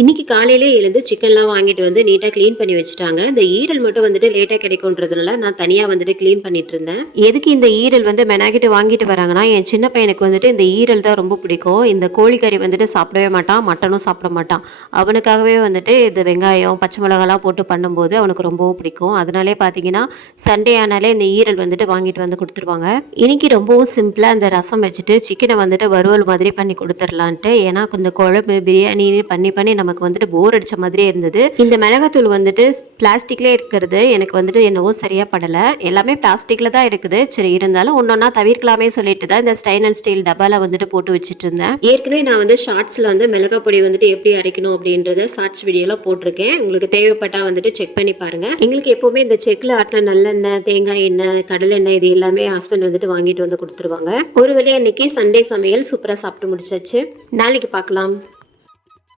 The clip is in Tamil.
இன்னைக்கு காலையிலே எழுந்து சிக்கன்லாம் வாங்கிட்டு வந்து நீட்டாக க்ளீன் பண்ணி வச்சுட்டாங்க. இந்த ஈரல் மட்டும் வந்துட்டு லேட்டாக கிடைக்கும்ன்றதுனால நான் தனியாக வந்துட்டு க்ளீன் பண்ணிட்டு இருந்தேன். எதுக்கு இந்த ஈரல் வந்து மெனாக்கிட்டு வாங்கிட்டு வராங்கன்னா, என் சின்ன பையனுக்கு வந்துட்டு இந்த ஈரல் தான் ரொம்ப பிடிக்கும். இந்த கோழிக்கறி வந்துட்டு சாப்பிடவே மாட்டான், மட்டனும் சாப்பிட மாட்டான். அவனுக்காகவே வந்துட்டு இந்த வெங்காயம் பச்சை மிளகாலாம் போட்டு பண்ணும்போது அவனுக்கு ரொம்பவும் பிடிக்கும். அதனாலே பார்த்தீங்கன்னா சண்டே ஆனாலே இந்த ஈரல் வந்துட்டு வாங்கிட்டு வந்து கொடுத்துருவாங்க. இன்னைக்கு ரொம்பவும் சிம்பிளாக இந்த ரசம் வச்சுட்டு சிக்கனை வந்துட்டு வறுவல் மாதிரி பண்ணி கொடுத்துடலான்ட்டு. ஏன்னா கொஞ்சம் குழம்பு பிரியாணி பண்ணி பண்ணி நமக்கு வந்துட்டு போர் அடிச்ச மாதிரியே இருந்தது. இந்த மிளகாத்தூள் வந்துட்டு பிளாஸ்டிக்லேயே இருக்கிறது எனக்கு வந்துட்டு என்னவோ சரியா படலை. எல்லாமே பிளாஸ்டிக்ல தான் இருக்குது. சரி இருந்தாலும் ஒன்னொன்னா தவிர்க்கலாமே சொல்லிட்டு தான் இந்த ஸ்டெயின்லெஸ் ஸ்டீல் டப்பால வந்துட்டு போட்டு வச்சுட்டு இருந்தேன். ஏற்கனவே நான் வந்து ஷார்ட்ஸ்ல வந்து மிளகா பொடி வந்துட்டு எப்படி அரைக்கணும் அப்படின்றத ஷார்ட்ஸ் வீடியோல போட்டிருக்கேன். உங்களுக்கு தேவைப்பட்டா வந்துட்டு செக் பண்ணி பாருங்க. எங்களுக்கு எப்பவுமே இந்த செக்ல ஆட்டின நல்லெண்ணெய், தேங்காய் எண்ணெய், கடலை எண்ணெய் இது எல்லாமே ஹஸ்பண்ட் வந்துட்டு வாங்கிட்டு வந்து கொடுத்துருவாங்க. ஒரு வேளை இன்னைக்கு சண்டே சமையல் சூப்பரா சாப்பிட்டு முடிச்சாச்சு. நாளைக்கு பார்க்கலாம்.